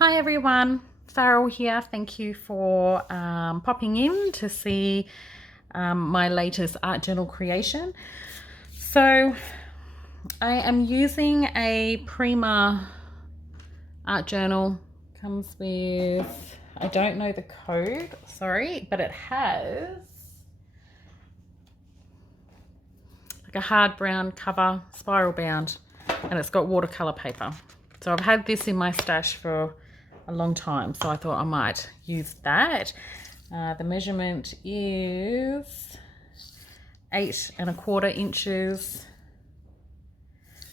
Hi everyone, Farrel here. Thank you for popping in to see my latest art journal creation. So I am using a Prima art journal. Comes with, I don't know the code, sorry, but it has like a hard brown cover, spiral bound, and it's got watercolor paper. So I've had this in my stash for a long time, so I thought I might use that. The measurement is 8¼ inches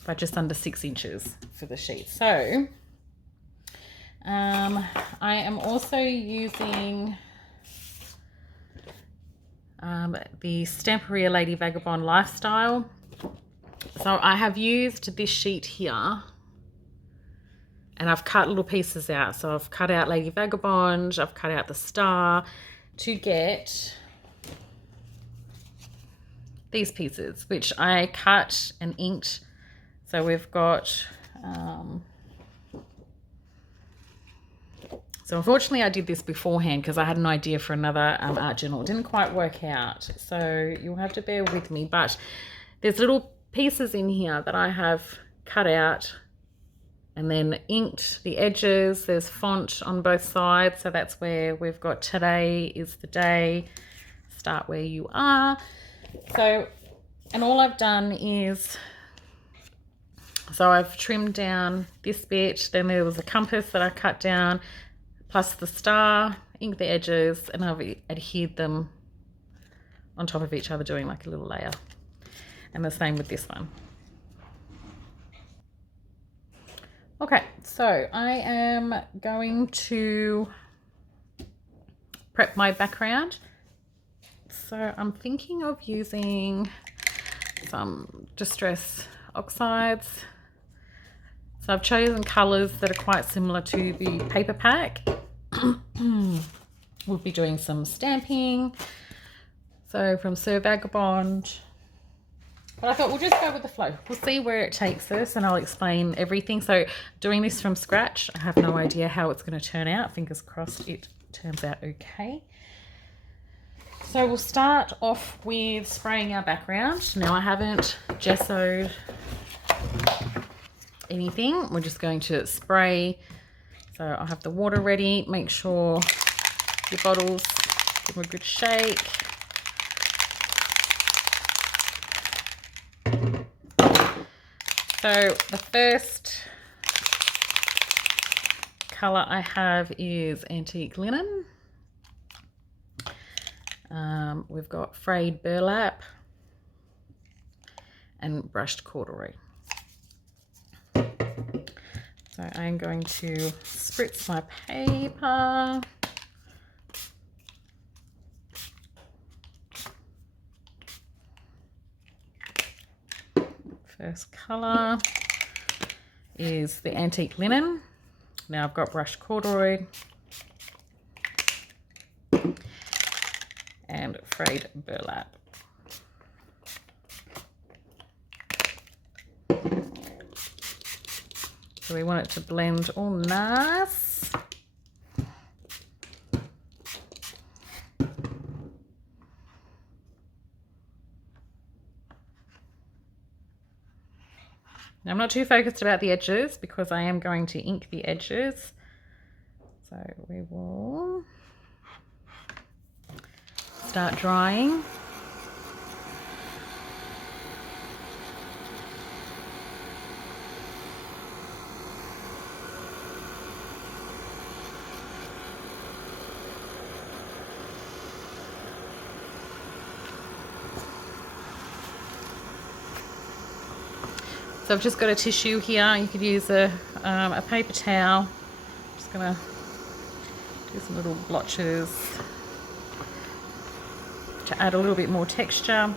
by just under 6 inches for the sheet. So I am also using the Stamperia Lady Vagabond Lifestyle. So I have used this sheet here and I've cut little pieces out. So I've cut out Lady Vagabond, I've cut out the star to get these pieces, which I cut and inked. So we've got, so unfortunately I did this beforehand because I had an idea for another art journal. It didn't quite work out. So you'll have to bear with me, but there's little pieces in here that I have cut out and then inked the edges. There's font on both sides. So that's where we've got today is the day, start where you are. So, and all I've done is, so I've trimmed down this bit, then there was a compass that I cut down, plus the star, inked the edges, and I've adhered them on top of each other, doing like a little layer. And the same with this one. Okay, so I am going to prep my background. So I'm thinking of using some Distress Oxides. So I've chosen colours that are quite similar to the paper pack. We'll be doing some stamping. So from Sir Vagabond. But I thought we'll just go with the flow. We'll see where it takes us and I'll explain everything. So doing this from scratch, I have no idea how it's going to turn out. Fingers crossed it turns out okay. So we'll start off with spraying our background. Now I haven't gessoed anything. We're just going to spray. So I'll have the water ready. Make sure your bottles give them a good shake. So the first colour I have is Antique Linen. We've got Frayed Burlap and Brushed Corduroy. So I'm going to spritz my paper. First colour is the Antique Linen. Now I've got Brushed Corduroy and Frayed Burlap. So we want it to blend all nice. Now I'm not too focused about the edges because I am going to ink the edges. So we will start drying. So I've just got a tissue here. You could use a paper towel. Just gonna do some little blotches to add a little bit more texture.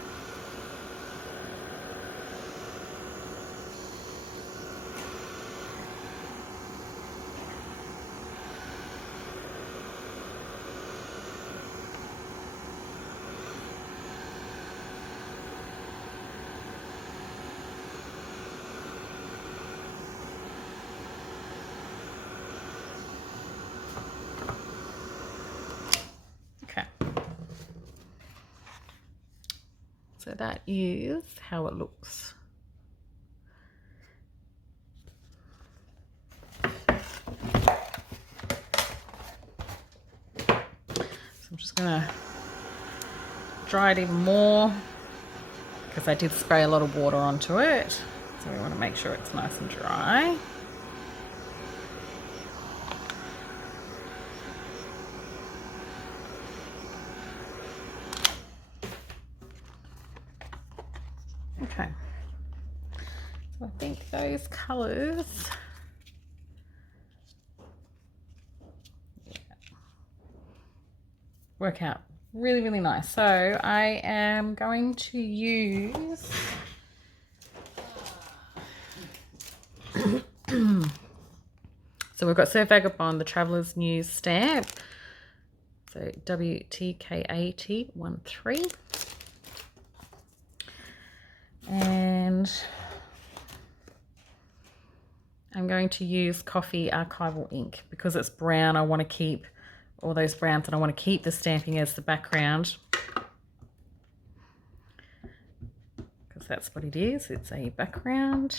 So that is how it looks. So I'm just gonna dry it even more because I did spray a lot of water onto it. So we want to make sure it's nice and dry. Okay, so I think those colours work out really, really nice. So I am going to use so we've got Sir Vagabond, the Traveller's News stamp. So WTKAT13. And I'm going to use Coffee Archival ink because it's brown. I want to keep all those browns and I want to keep the stamping as the background because that's what it is. It's a background.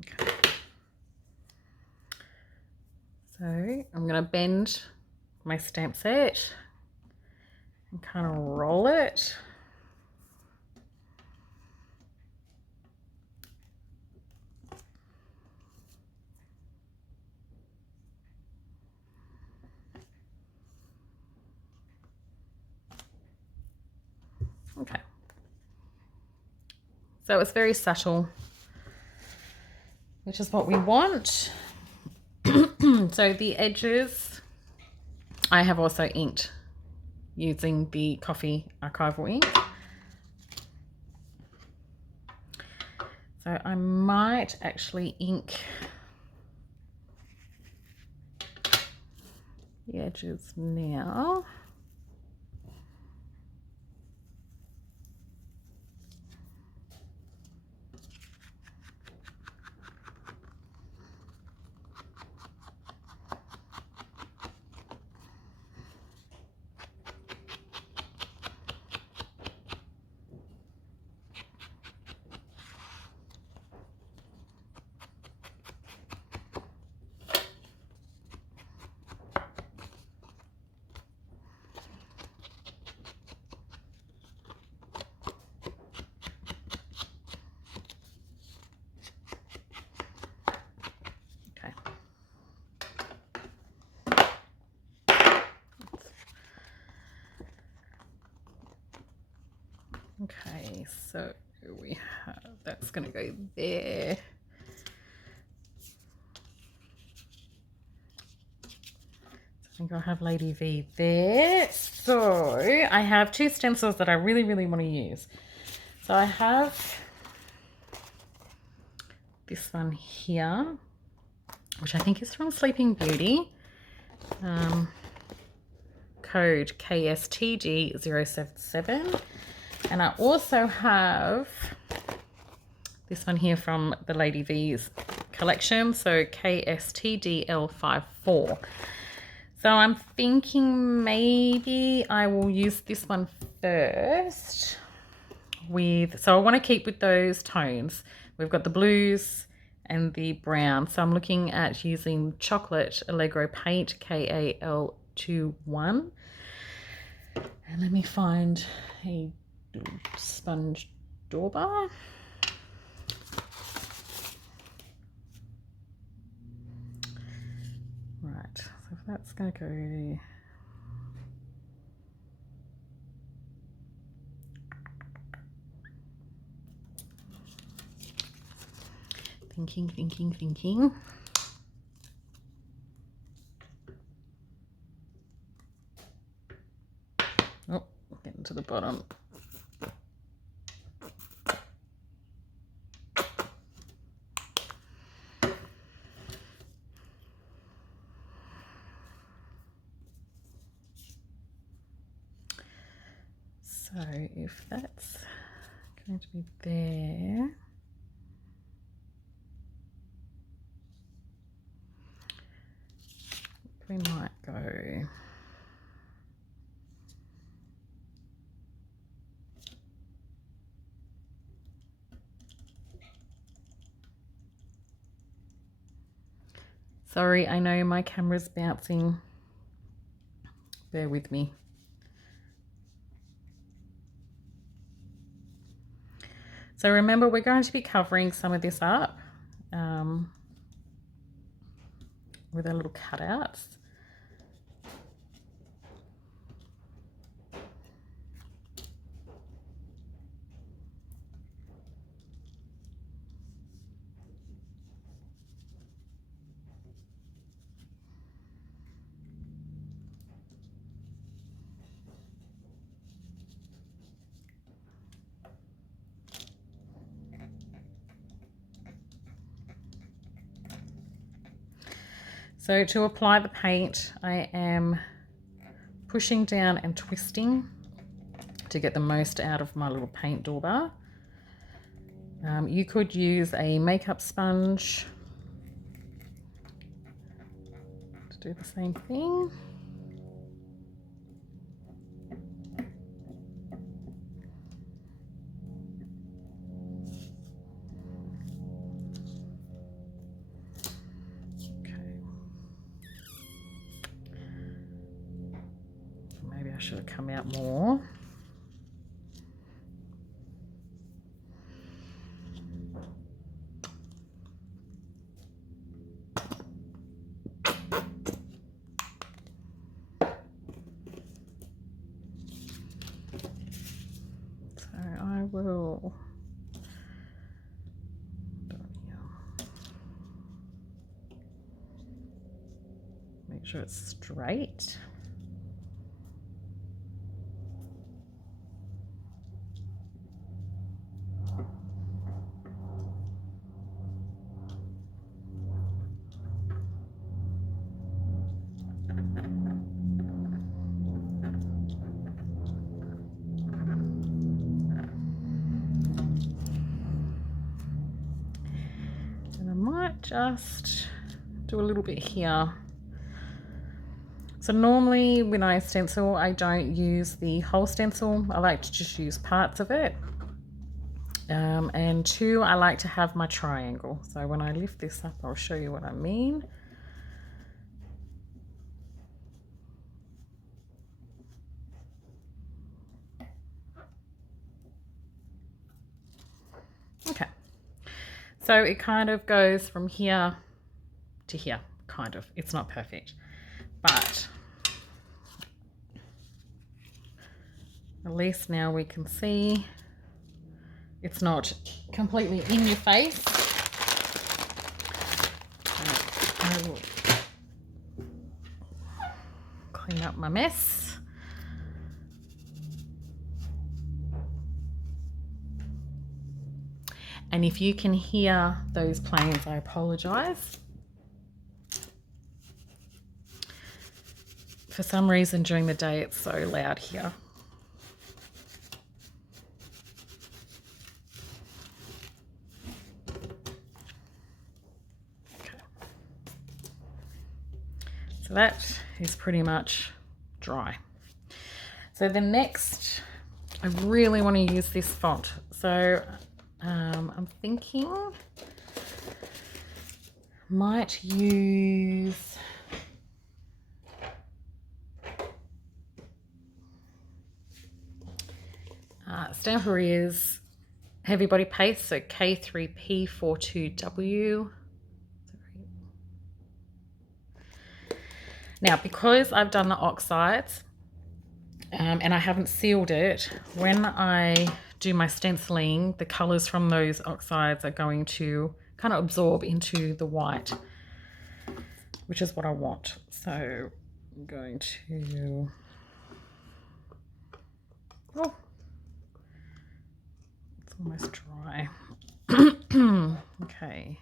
Okay. So I'm going to bend my stamp set and kind of roll it. Okay. So it's very subtle, which is what we want. So the edges, I have also inked using the Coffee Archival ink. So I might actually ink the edges now. Okay, so we have, that's going to go there. I think I'll have Lady V there. So I have two stencils that I really, really want to use. So I have this one here, which I think is from Sleeping Beauty. Code KSTG077. And I also have this one here from the Lady V's collection, so KSTDL54. So I'm thinking maybe I will use this one first with, so I want to keep with those tones. We've got the blues and the brown. So I'm looking at using Chocolate Allegro Paint, KAL21. And let me find a sponge dauber. Right, so if that's going to go, thinking. Oh, getting to the bottom. So if that's, 'That's going to be there. we might go. Sorry, I know my camera's bouncing. Bear with me. So remember, we're going to be covering some of this up with our little cutouts. So to apply the paint, I am pushing down and twisting to get the most out of my little paint dauber. You could use a makeup sponge to do the same thing. Maybe I should have come out more. So I will make sure it's straight. Just do a little bit here. So normally when I stencil, I don't use the whole stencil. I like to just use parts of it. And two, I like to have my triangle. So when I lift this up, I'll show you what I mean. Okay. So it kind of goes from here to here, kind of. It's not perfect, but at least now we can see it's not completely in your face. I will clean up my mess. And if you can hear those planes, I apologize. For some reason during the day, it's so loud here. Okay. So that is pretty much dry. So the next, I really want to use this font. So I'm thinking might use Stamperia's Heavy Body Paste, so K3P42W. Now, because I've done the oxides and I haven't sealed it, when I do my stenciling, the colors from those oxides are going to kind of absorb into the white, which is what I want. So I'm going to, oh, it's almost dry. Okay.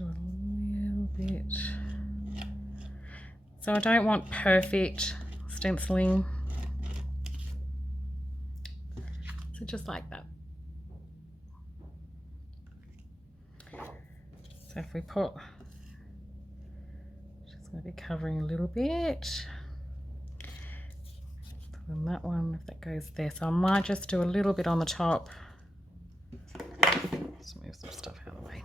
do a little bit. So I don't want perfect stenciling. So just like that. So if we put, just going to be covering a little bit. And that one, if that goes there. So I might just do a little bit on the top. Let's move some stuff out of the way.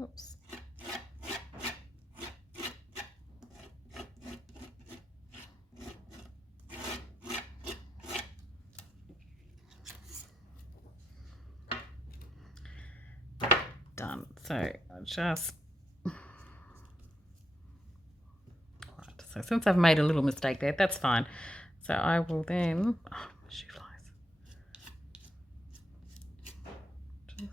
Oops. Done. So I just, right, so since I've made a little mistake there, that's fine. So I will then, oh, my shoe flies. Just,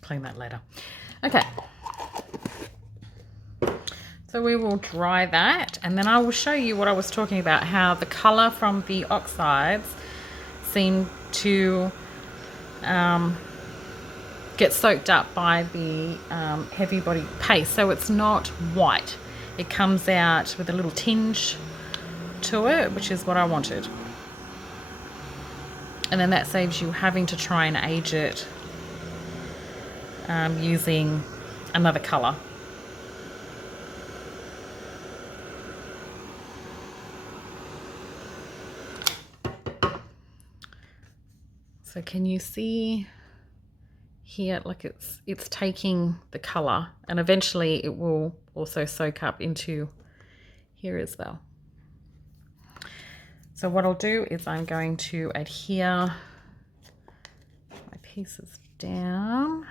clean that later. Okay. So we will dry that, and then I will show you what I was talking about, how the colour from the oxides seem to get soaked up by the heavy body paste. So it's not white. It comes out with a little tinge to it, which is what I wanted. And then that saves you having to try and age it using another colour. So can you see here, like it's taking the colour, and eventually it will also soak up into here as well. So what I'll do is I'm going to adhere my pieces down.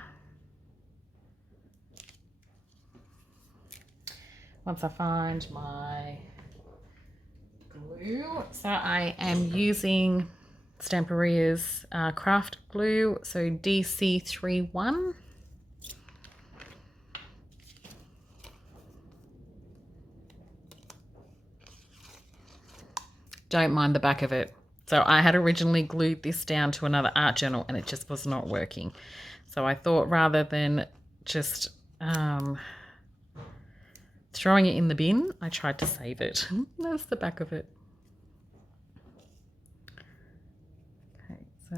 Once I find my glue, so I am using Stamperia's craft glue, so DC31. Don't mind the back of it. So I had originally glued this down to another art journal and it just was not working. So I thought rather than just throwing it in the bin, I tried to save it. There's the back of it. Okay, so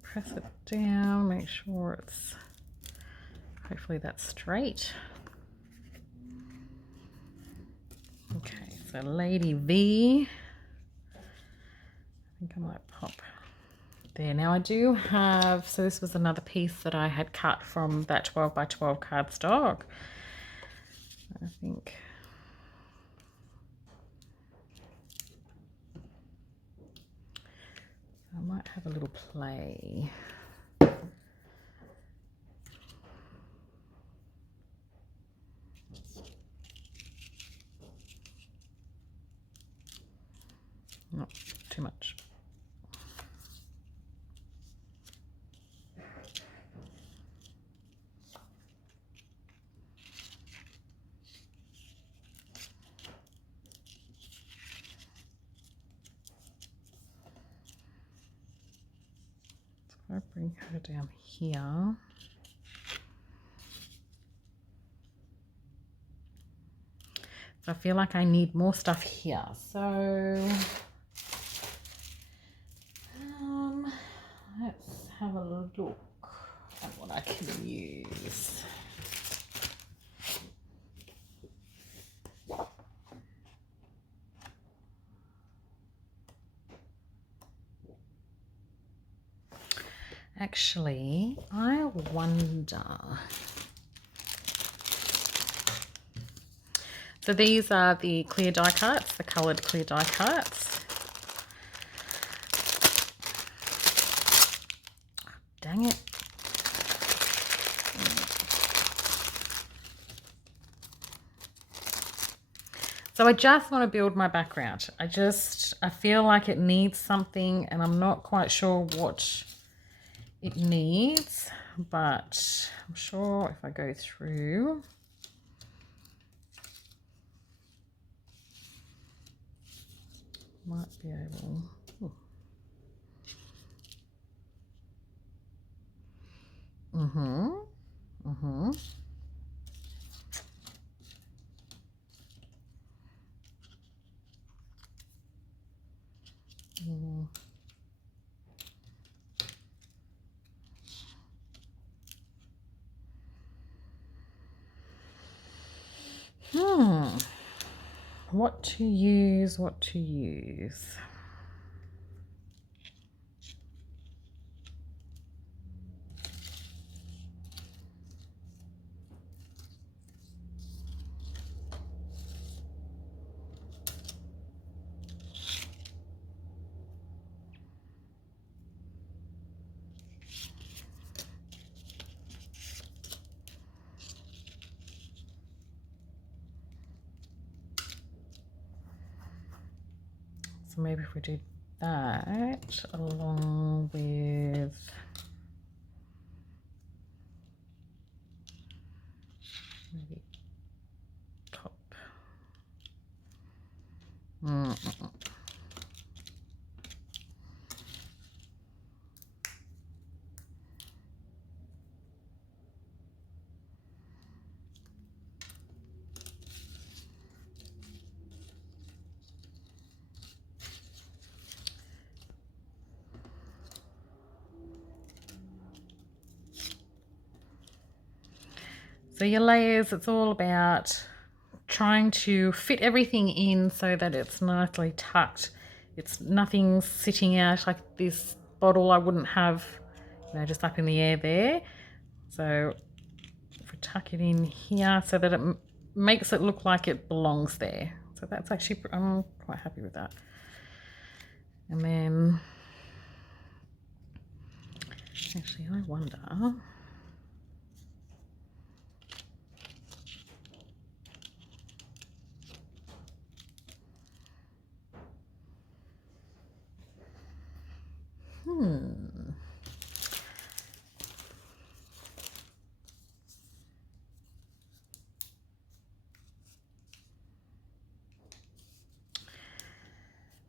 press it down, make sure it's, hopefully that's straight. Okay, so Lady V, I think I might pop there. Now I do have, so this was another piece that I had cut from that 12 by 12 cardstock. I think I might have a little play. Not too much. So I bring her down here. So I feel like I need more stuff here. So let's have a look at what I can use. Actually, I wonder, So these are the clear die cuts, the coloured clear die cuts. Dang it. So I just want to build my background. I feel like it needs something and I'm not quite sure what it needs, but I'm sure if I go through, might be able. Ooh. What to use, what to use. So maybe if we do that along with maybe top. So your layers, it's all about trying to fit everything in so that it's nicely tucked. It's nothing sitting out like this bottle I wouldn't have, you know, just up in the air there. So if we tuck it in here so that it makes it look like it belongs there. So that's actually, I'm quite happy with that. And then, actually I wonder,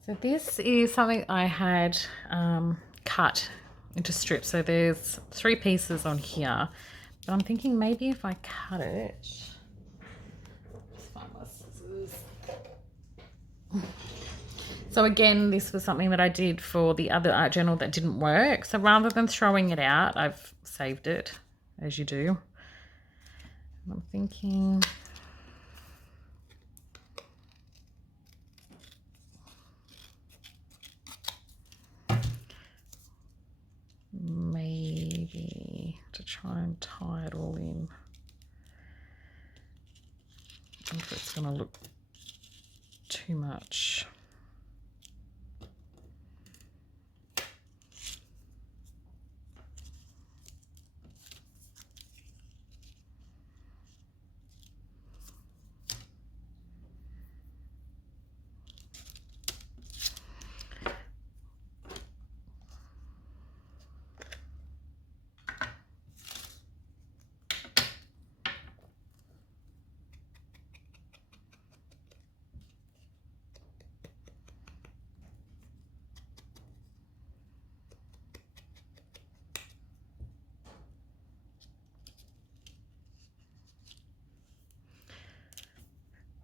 so this is something I had cut into strips. So there's 3 pieces on here, but I'm thinking maybe if I cut it, just find my scissors. So again, this was something that I did for the other art journal that didn't work. So rather than throwing it out, I've saved it, as you do. And I'm thinking, maybe to try and tie it all in. I think it's going to look too much.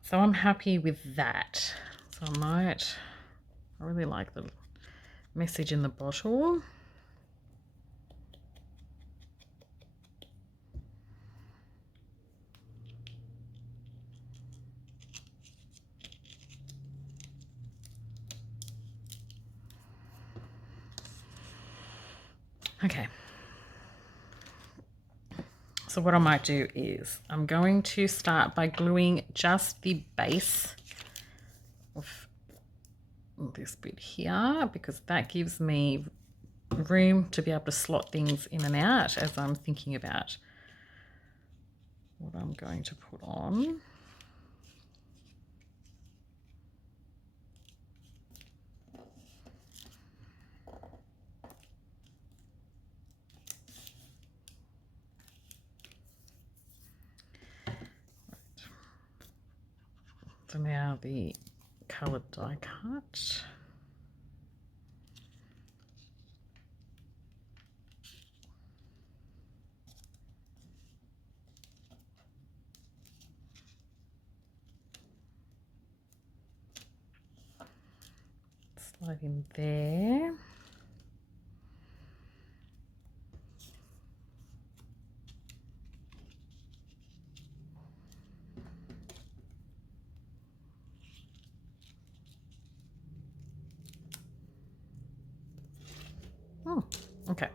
So I'm happy with that. So I really like the message in the bottle. So what I might do is I'm going to start by gluing just the base of this bit here, because that gives me room to be able to slot things in and out as I'm thinking about what I'm going to put on. So now the coloured die cut. Slide in there. Oh, okay.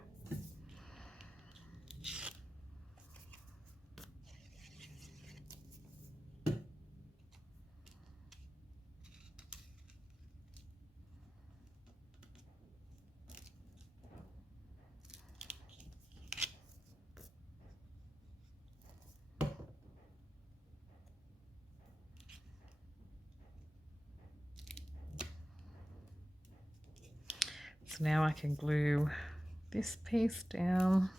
So now I can glue this piece down.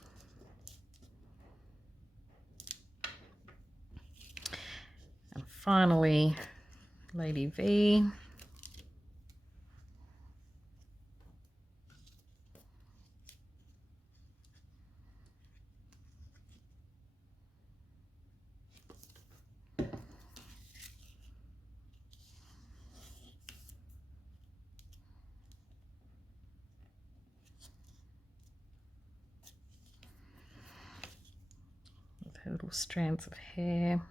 And finally, Lady V. With her little strands of hair.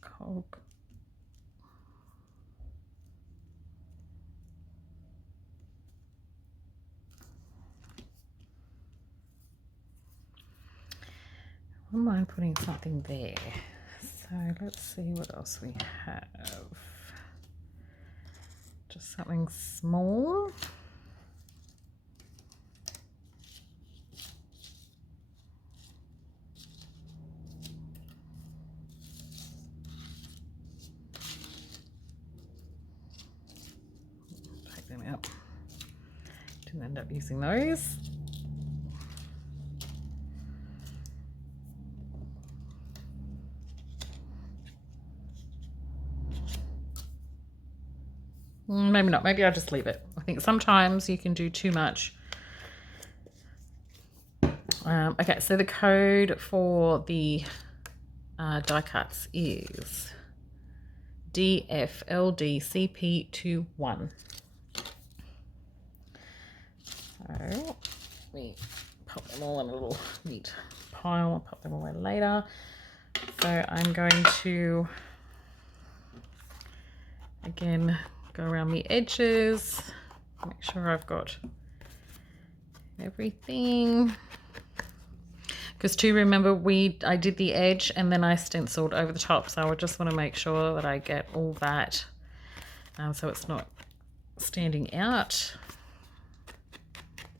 Cog. I wouldn't mind putting something there. So let's see what else we have. Just something small. Take them out. Didn't end up using those. Maybe not. Maybe I'll just leave it. I think sometimes you can do too much. Okay, so the code for the die cuts is DFLDCP21. So we pop them all in a little neat pile. I'll pop them away later. So I'm going to, again, go around the edges, make sure I've got everything. Because to remember, I did the edge and then I stenciled over the top, so I just want to make sure that I get all that so it's not standing out.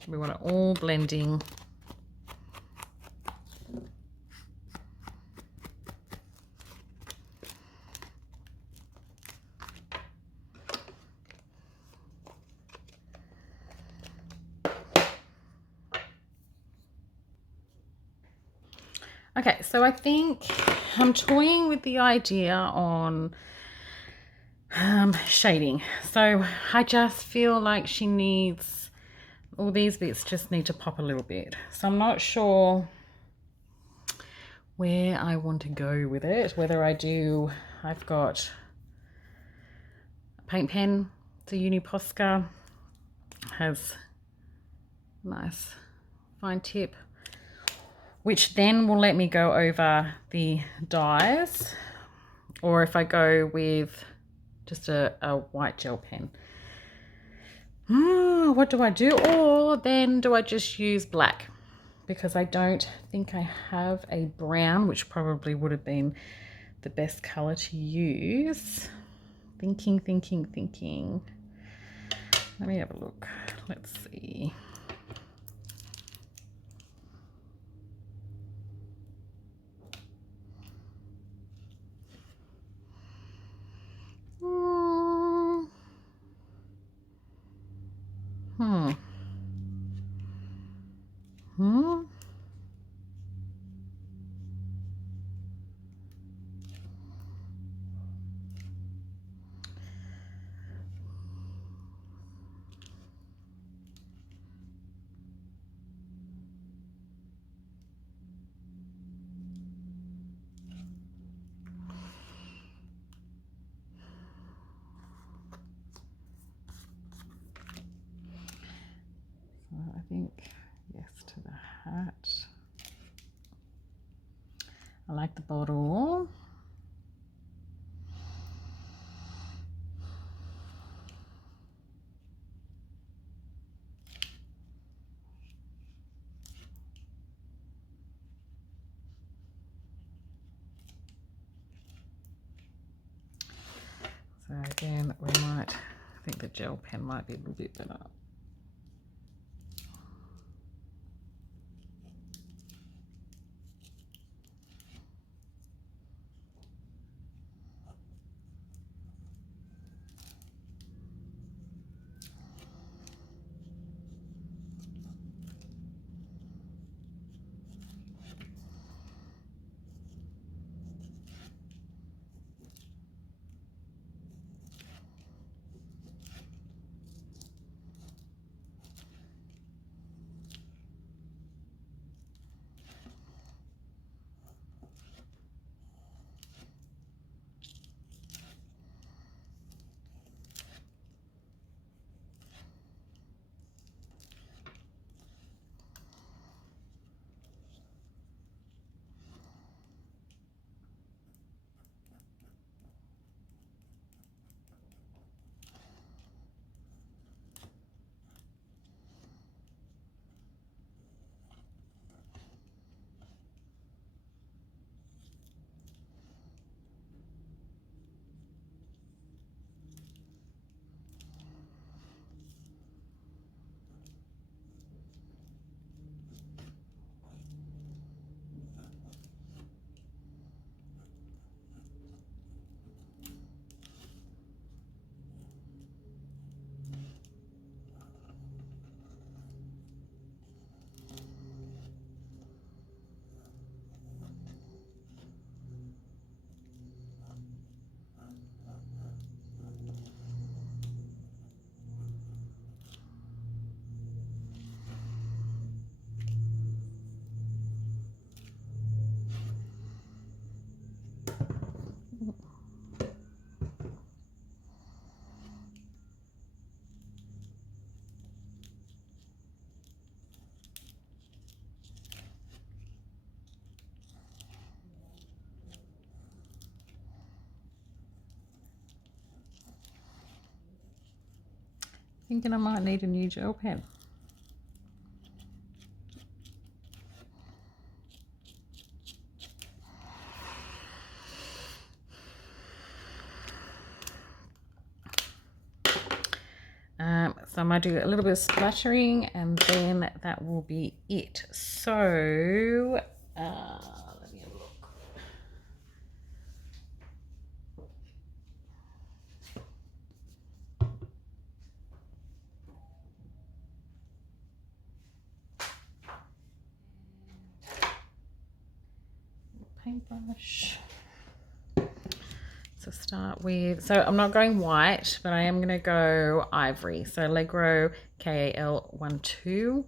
We want it all blending. Okay, so I think I'm toying with the idea on shading. So I just feel like she needs, all these bits just need to pop a little bit. So I'm not sure where I want to go with it, whether I've got a paint pen, it's a Uni Posca, has nice fine tip, which then will let me go over the dies, or if I go with just a white gel pen. What do I do? Or then do I just use black? Because I don't think I have a brown, which probably would have been the best color to use. Thinking. Let me have a look. Let's see. I think yes to the hat. I like the bottle. So again, I think the gel pen might be a little bit better. Thinking I might need a new gel pen. So I might do a little bit of splattering and then that will be it. So let me have a look. Paintbrush. So start with, so I'm not going white, but I am going to go ivory. So Allegro KAL12.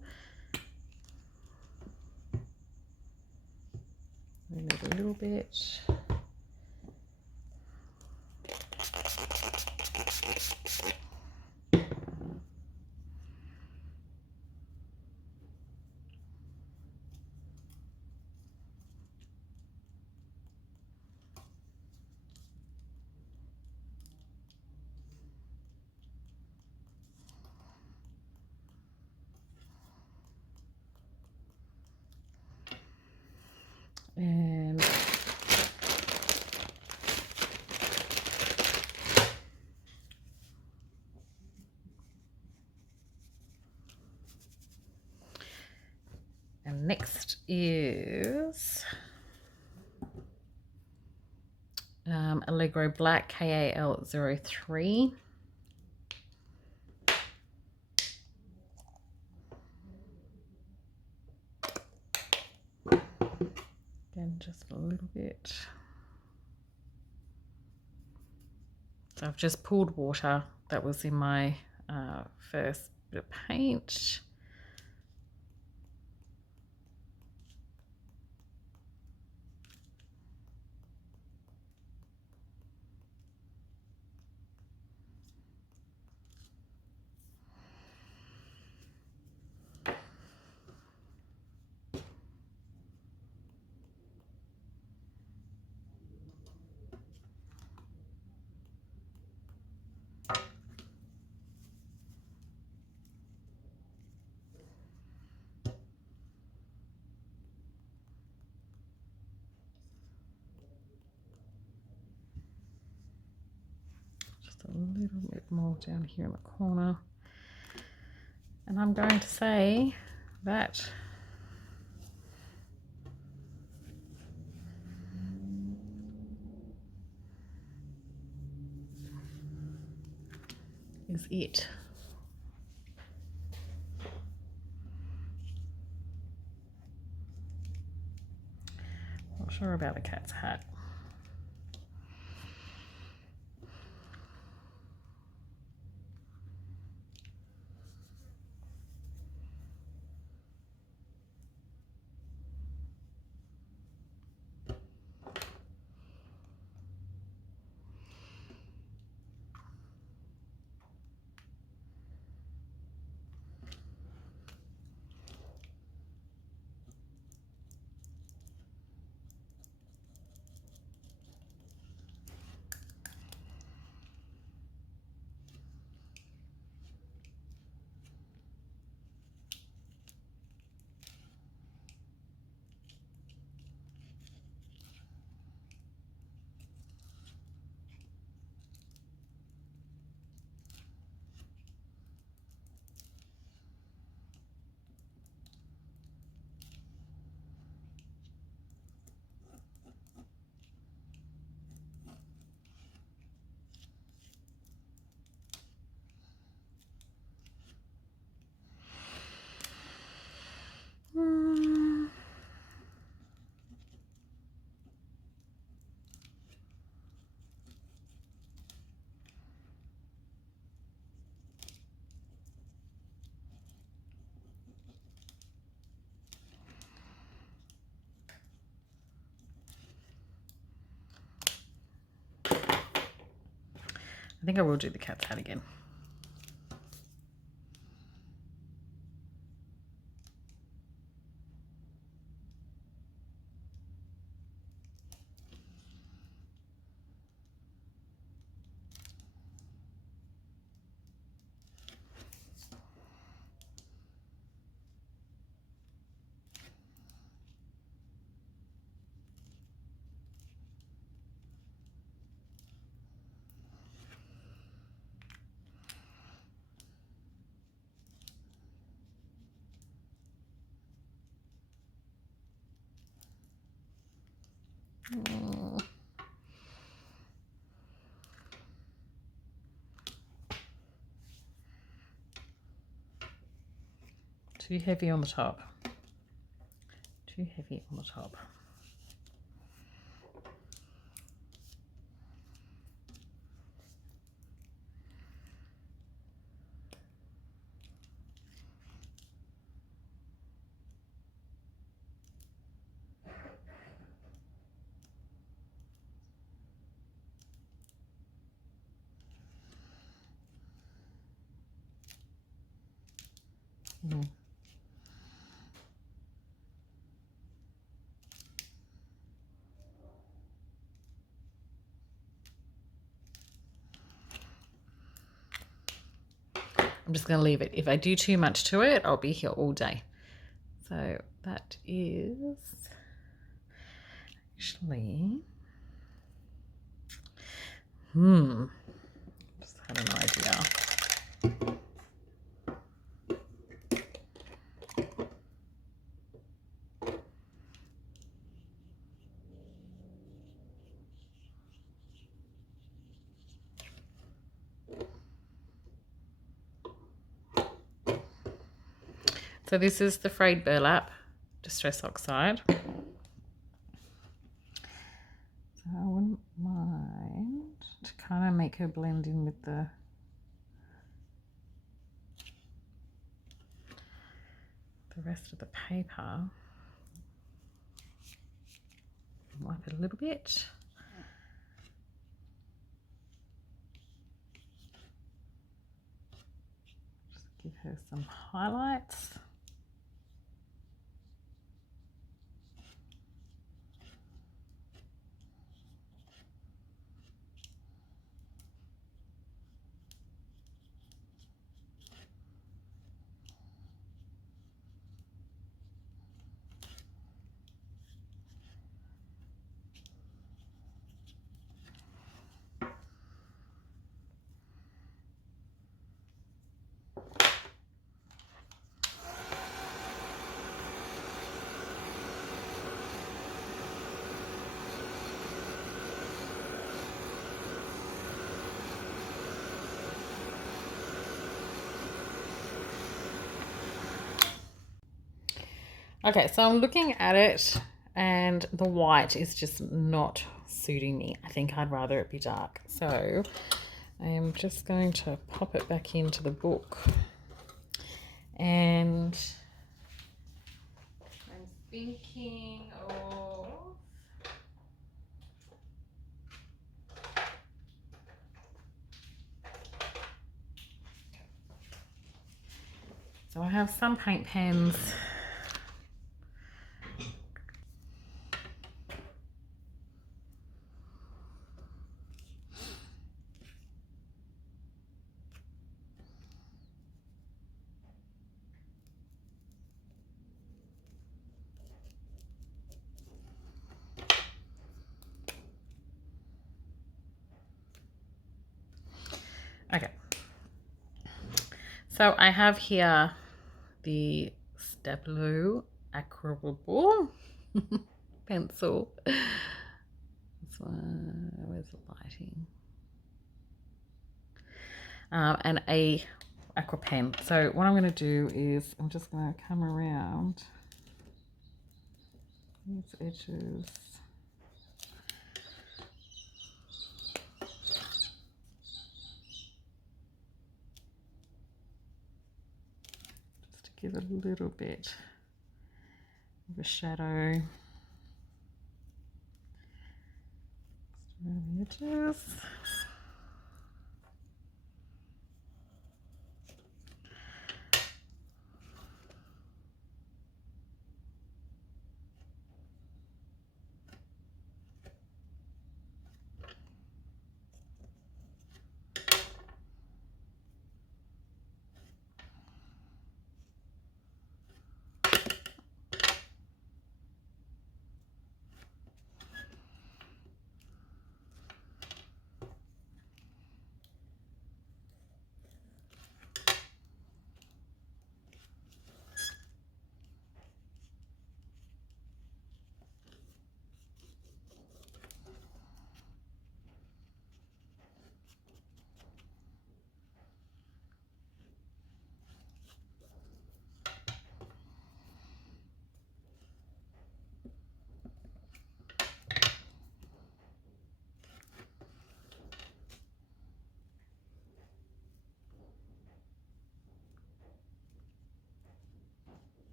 Move a little bit. next is Allegro Black KAL03. Again, just a little bit. So I've just poured water that was in my first bit of paint. A little bit more down here in the corner, and I'm going to say that is it. Not sure about the cat's hat. I think I will do the cat's hat again. Too heavy on the top. Too heavy on the top. I'm just going to leave it. If I do too much to it, I'll be here all day. So that is actually, just had an idea. So this is the frayed burlap Distress Oxide. So I wouldn't mind to kind of make her blend in with the rest of the paper. Wipe it a little bit. Just give her some highlights. Okay, so I'm looking at it and the white is just not suiting me. I think I'd rather it be dark. So I am just going to pop it back into the book. And I'm thinking of... So I have some paint pens. Okay. So I have here the Stabilo Acrobable pencil. This one, where's the lighting? And a aqua pen. So what I'm going to do is I'm just going to come around these edges. Just to give it a little bit of a shadow. Just around the edges.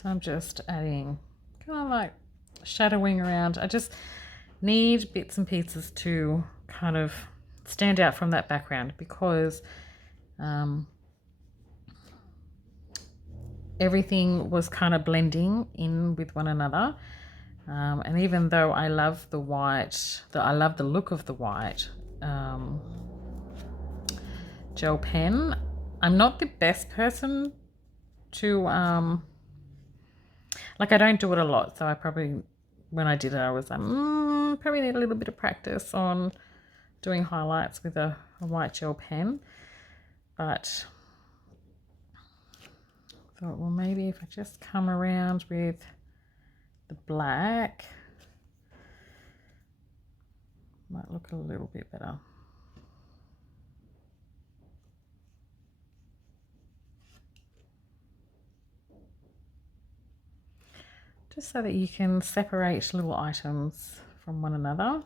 So I'm just adding kind of like shadowing around. I just need bits and pieces to kind of stand out from that background because everything was kind of blending in with one another. And even though I love the white, I love the look of the white gel pen, I'm not the best person to, like I don't do it a lot. So I probably, when I did it, I was like, probably need a little bit of practice on doing highlights with a white gel pen. But I thought, well, maybe if I just come around with the black, might look a little bit better. Just so that you can separate little items from one another.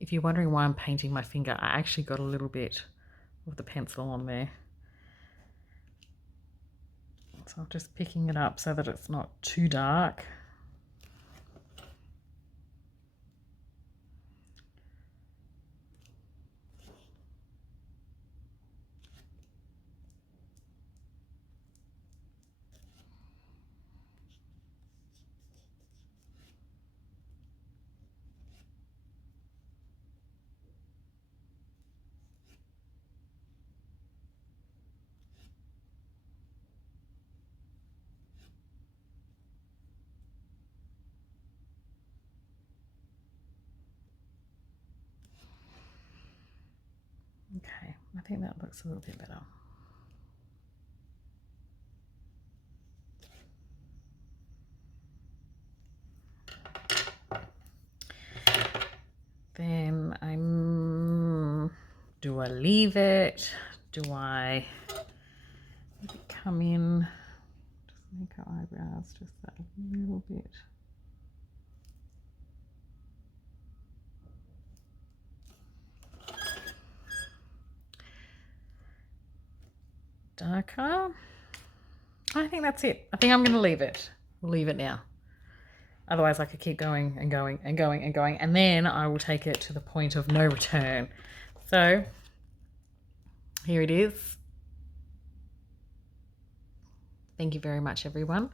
If you're wondering why I'm painting my finger, I actually got a little bit of the pencil on there. So I'm just picking it up so that it's not too dark. Okay, I think that looks a little bit better. Then do I leave it? Do I come in, just make her eyebrows just that little bit. Darker. I think that's it. I think I'm going to leave it. We'll leave it now. Otherwise I could keep going and going and going and going, and then I will take it to the point of no return. So here it is. Thank you very much, everyone.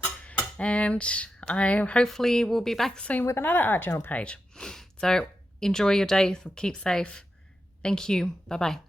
And I hopefully will be back soon with another art journal page. So enjoy your day. Keep safe. Thank you. Bye-bye.